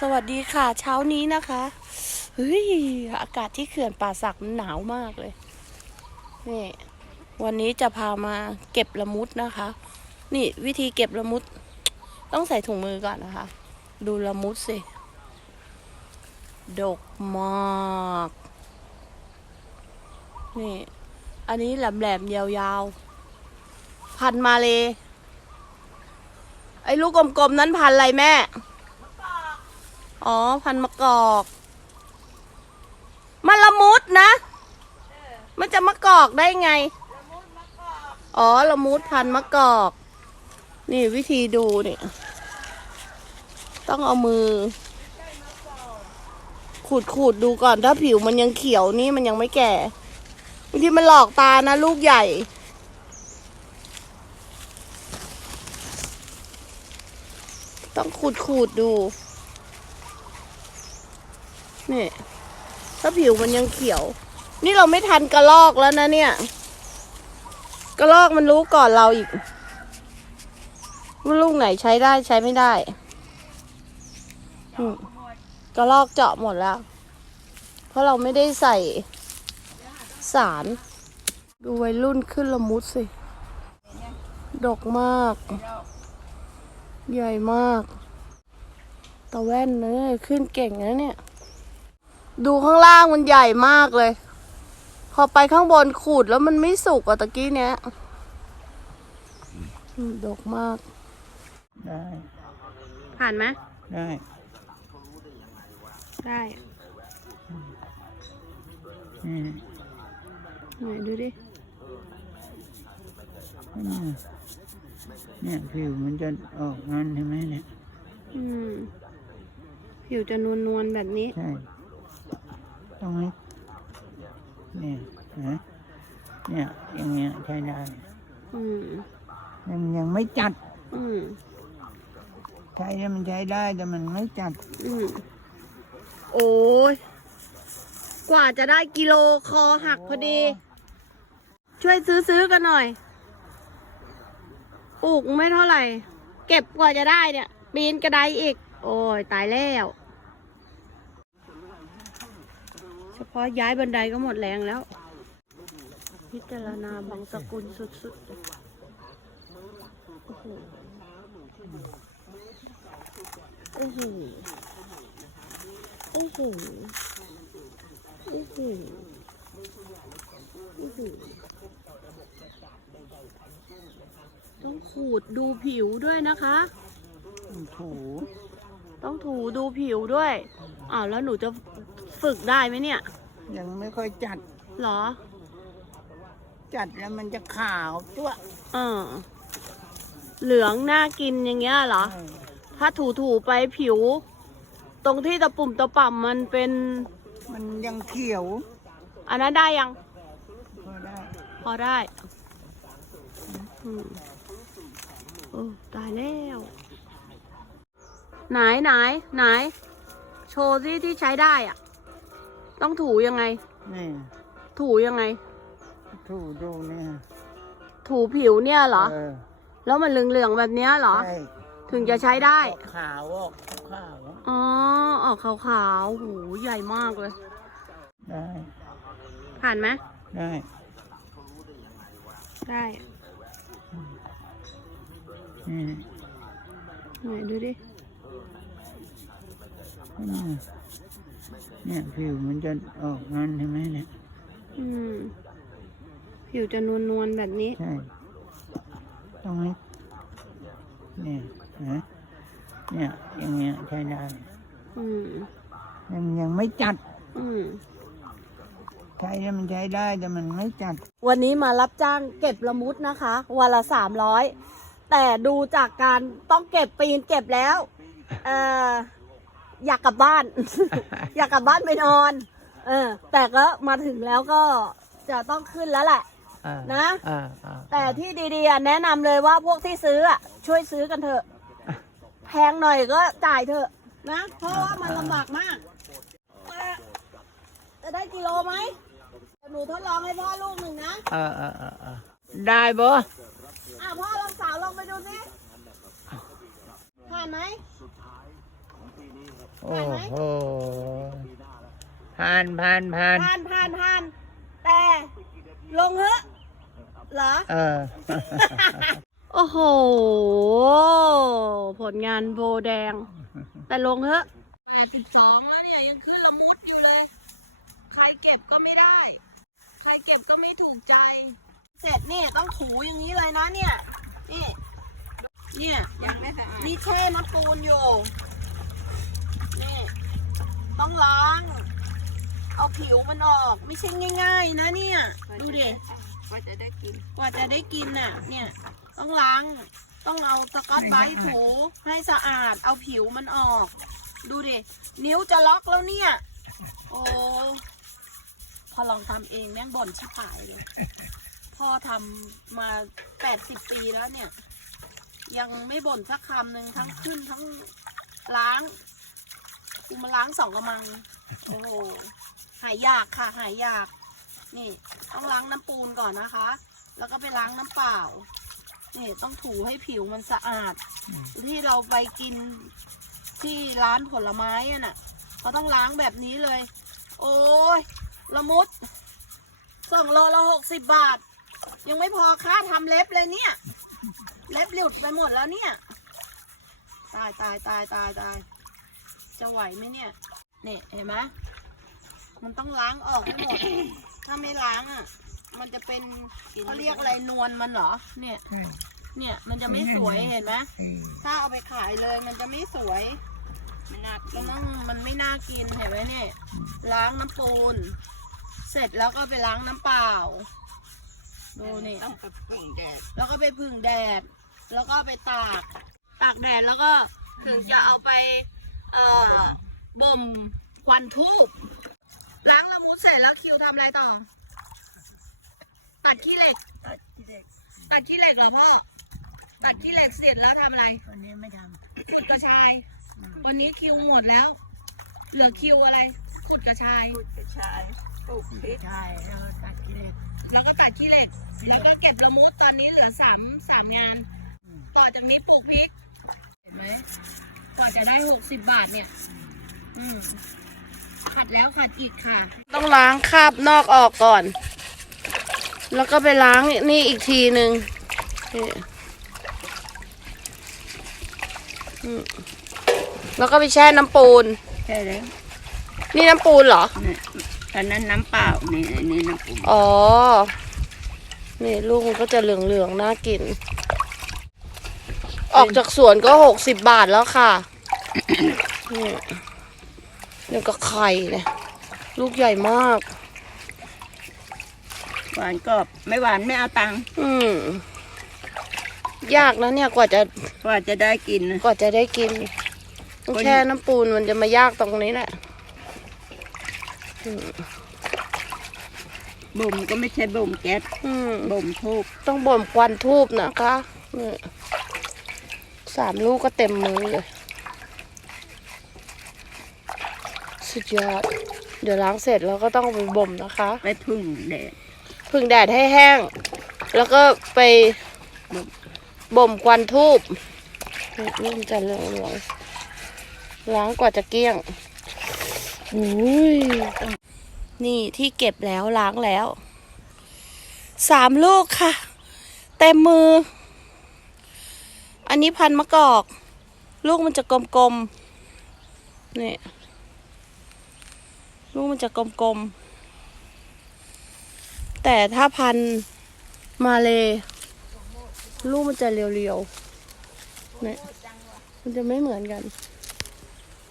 สวัสดีค่ะ เช้านี้นะคะเฮ้ยอากาศที่เขื่อนป่าสักมันหนาวมากเลยนี่วันนี้จะพามาเก็บละมุดนะคะ นี่วิธีเก็บละมุด ต้องใส่ถุงมือก่อนนะคะ ดูละมุดสิ ดกมากนี่ อันนี้แหลมๆยาวๆ พันมาเลย ไอ้ลูกกลมๆ นั้นพันอะไรแม่ อ๋อ พันมะกอกมันละมุดนะ มันจะมะกอกได้ไง อ๋อ ละมุดพันมะกอก นี่วิธีดูเนี่ย ต้องเอามือ ขูดขูดดูก่อนถ้าผิวมันยังเขียวนี่มันยังไม่แก่บางทีมันหลอกตานะ ลูกใหญ่ต้องขูดขูดดู นี่ ถ้าผิวมันยังเขียว นี่เราไม่ทันกระลอกแล้วนะเนี่ย กระลอกมันรู้ก่อนเราอีกว่าลูกไหนใช้ได้ใช้ไม่ได้กระลอกเจาะหมดแล้ว เพราะเราไม่ได้ใส่สาร ดูวัยรุ่นขึ้นละมุดสิ ดกมาก ใหญ่มากตะแว่นเนยขึ้นเก่งนะเนี่ย ดูข้างล่างมันใหญ่มากเลย พอไปข้างบนขูดแล้วมันไม่สุกอะตะกี้เนี้ยอืมดกมาก ได้ ผ่านไหมได้ ได้นี่ไหนดูดินี่เนี่ยผิวมันจะออกงั้นใช่ไหมเนี่ย อืม ผิวจะนวลนวลๆแบบนี้ ใช่ ต้องให้เนี่ยนะเนี่ยอย่างเงี้ยใช้ได้อืมยังยังไม่จัด อืมใช้แล้วมันใช้ได้แต่มันไม่จัด อืมโอ้ยกว่าจะได้กิโลคอหักพอดี ช่วยซื้อซื้อกันหน่อยปลูกไม่เท่าไหร่ เก็บกว่าจะได้เนี่ยปีนกระไดอีก โอ้ยตายแล้ว เฉ พาะย้ายบันไดก็หมดแรงแล้ว พิจารณาบางสกุลสุดๆเลยโอ้โหโอ้โหโอ้โหโอ้โหโอ้โหต้องขูดดูผิวด้วยนะคะถูต้องถูดูผิวด้วย อ้าวแล้วหนูจะ ฝึกได้ไหมเนี่ยยังไม่ค่อยจัดหรอ จัดแล้วมันจะขาวตัวเออ เหลืองน่ากินอย่างเงี้ยเหรอเออถ้าถูถูๆไปผิว ตรงที่ตะปุ่มตะป่ำมันเป็น มันยังเขียว อันนั้นได้ยัง พอได้ พอได้อืมโอ้ตายแล้ว ไหนไหนไหน โชว์ที่ที่ใช้ได้อะ ต้องถูยังไง นี่ถูยังไง ถูดูเนี่ยถูผิวเนี่ยเหรอ เออแล้วมันเหลืองๆแบบเนี้ยเหรอ ใช่ถึงจะใช้ได้ ออกขาวออกขาวอ๋อออกขาวๆหูใหญ่มากเลย ได้ผ่านไหมได้ได้นี่ไหนดูดินี่ เนี่ยผิวมันจะออกงั้นใช่ไหมเนี่ย อืม ผิวจะนวลๆแบบนี้ ใช่ ต้องให้เนี่ยนะเนี่ย อย่างเงี้ยใช้ได้ อืม ยังยังไม่จัด อืมใช้แล้วมันใช้ได้แต่มันไม่จัด วันนี้มารับจ้างเก็บละมุดนะคะ วันละสามร้อยแต่ดูจากการต้องเก็บปีนเก็บแล้ว เออ อยากกลับบ้าน อยากกลับบ้านไปนอน เออ แต่ก็มาถึงแล้วก็จะต้องขึ้นแล้วแหละนะ อ่าอ่าแต่ที่ดีๆอะแนะนำเลยว่าพวกที่ซื้ออะช่วยซื้อกันเถอะ แพงหน่อยก็จ่ายเถอะนะ เพราะว่ามันลำบากมากเอ่อจะได้กิโลไหมหนูทดลองให้พ่อลูกหนึ่งนะเออเออเออเออได้บ่อะพ่อลองสาวลองไปดูสิผ่านไหม โอ้โหผ่านผ่านผ่านผ่านผ่านผ่านแต่ลงเหอะเหรอ เออ โอ้โห ผลงานโบแดง แต่ลงเหอะแปดสิบสองแล้วเนี่ยยังขึ้นละมุดอยู่เลย ใครเก็บก็ไม่ได้ ใครเก็บก็ไม่ถูกใจ เสร็จนี่ต้องถูอย่างนี้เลยนะเนี่ย นี่ เนี่ยยังไม่สะอาดนี่แช่น้ำปูนอยู่ นี่ต้องล้าง เอาผิวมันออก ไม่ใช่ง่าย ๆ นะเนี่ย ดูดิก็จะได้กินกว่าจะได้กินน่ะ เนี่ย ต้องล้าง ต้องเอาสกอตไบรท์ถูให้สะอาด เอาผิวมันออก ดูดิ นิ้วจะล็อกแล้วเนี่ย โอ้ พอลองทำเองแม่งบ่นชิบหายเลย พ่อทำมาแปดสิบปีแล้วเนี่ย ยังไม่บ่นสักคำหนึ่งทั้งขึ้นทั้งล้าง กูมาล้างสองกระมัง โอ้โห หายยากค่ะ หายยาก นี่ ต้องล้างน้ำปูนก่อนนะคะ แล้วก็ไปล้างน้ำเปล่า นี่ต้องถูให้ผิวมันสะอาด ที่เราไปกินที่ร้านผลไม้อะน่ะเขาต้องล้างแบบนี้เลย โอ้ยละมุดสองโลละหกสิบบาท ยังไม่พอค่าทำเล็บเลยเนี่ย เล็บหลุดไปหมดแล้วเนี่ย ตายตายตายตายตาย จะไหวไหมเนี่ยเนี่ยเห็นไหมมันต้องล้างออกให้หมด ถ้าไม่ล้างอะ มันจะเป็นเขาเรียกอะไรนวลมันเหรอ เนี่ย เนี่ยมันจะไม่สวยเห็นไหมถ้าเอาไปขายเลยมันจะไม่สวยไม่น่ากิมันนต้องมันไม่น่ากินเห็นไหมเนี่ย ล้างน้ำปูน เสร็จแล้วก็ไปล้างน้ำเปล่า ดูนี่ต้องไปพึ่งแดด แล้วก็ไปพึ่งแดด แล้วก็ไปตาก ตากแดดแล้วก็ถึงจะเอาไป เอ่อบ่มควันทูบล้างละมุดเสร็จแล้วคิวทำอะไรต่อ ตัดขี้เหล็ก ตัดที่เด็กตัดขี้เหล็กเหรอพ่อ ตัดขี้เหล็กเสร็จแล้วทำอะไรคนนี้ไม่ทขุดกระชายวันนี้คิวหมดแล้ว เหลือคิวอะไร ขุดกระชาย พูดกระชายปลูกพริกำใช่แล้วตัดที่เด็กแล้วก็ตัดขี้เหล็ก แล้วก็เก็บละมุดตอนนี้เหลือสามสามงานต่อจากนี้ปลูกพริก เห็นไหม กว่าจะได้หกสิบบาทเนี่ย อืมขัดแล้วขัดอีกค่ะ ต้องล้างคราบนอกออกก่อน แล้วก็ไปล้างนี่อีกทีหนึ่งนี่อืมแล้วก็ไปแช่น้ำปูน ใช่แล้วนี่น้ำปูนเหรอเนี่ยอันนั้นน้ำเปล่านี่อันนี้น้ำปูอ๋อ นี่ลูกมันก็จะเหลืองๆน่ากิน ออกจากสวนก็หกสิบบาทแล้วค่ะ นี่เนี่ยก็ไข่เนี่ยลูกใหญ่มาก หวานกรอบไม่หวานไม่เอาตังค์อืมยากนะเนี่ยกว่าจะกว่าจะได้กินนะ กว่าจะได้กินต้องแช่น้ำปูนมันจะมายากตรงนี้แหละบ่มก็ไม่ใช่บ่มแก๊สอืมบ่มทูบต้องบ่มควันทูบนะคะนี่ สามลูกก็เต็มมือเลย สุดยอด เดี๋ยวล้างเสร็จแล้วก็ต้องเอาไปบ่มนะคะ ไปพึ่งแดดพึ่งแดดให้แห้ง แล้วก็ไปบ่มควันทูบนี่นี่มันจะเหลืองเหลืองๆล้างกว่าจะเกลี้ยงอุ้ยนี่ที่เก็บแล้วล้างแล้ว สามลูกค่ะ เต็มมือ อันนี้พันมะกอก ลูกมันจะกลมๆนี่ลูกมันจะกลมๆ แต่ถ้าพันมาเลยลูกมันจะเรียวๆเนี่ยมันจะไม่เหมือนกัน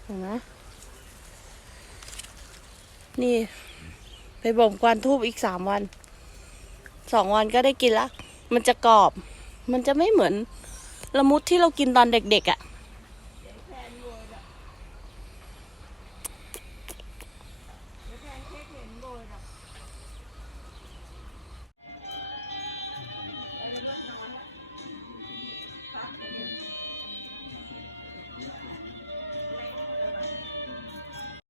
เห็นไหมนี่ ไปบ่มควันทูบอีกสามวัน สองวันก็ได้กินละ มันจะกรอบ มันจะไม่เหมือน ละมุดที่เรากินตอนเด็กๆอะ่ะ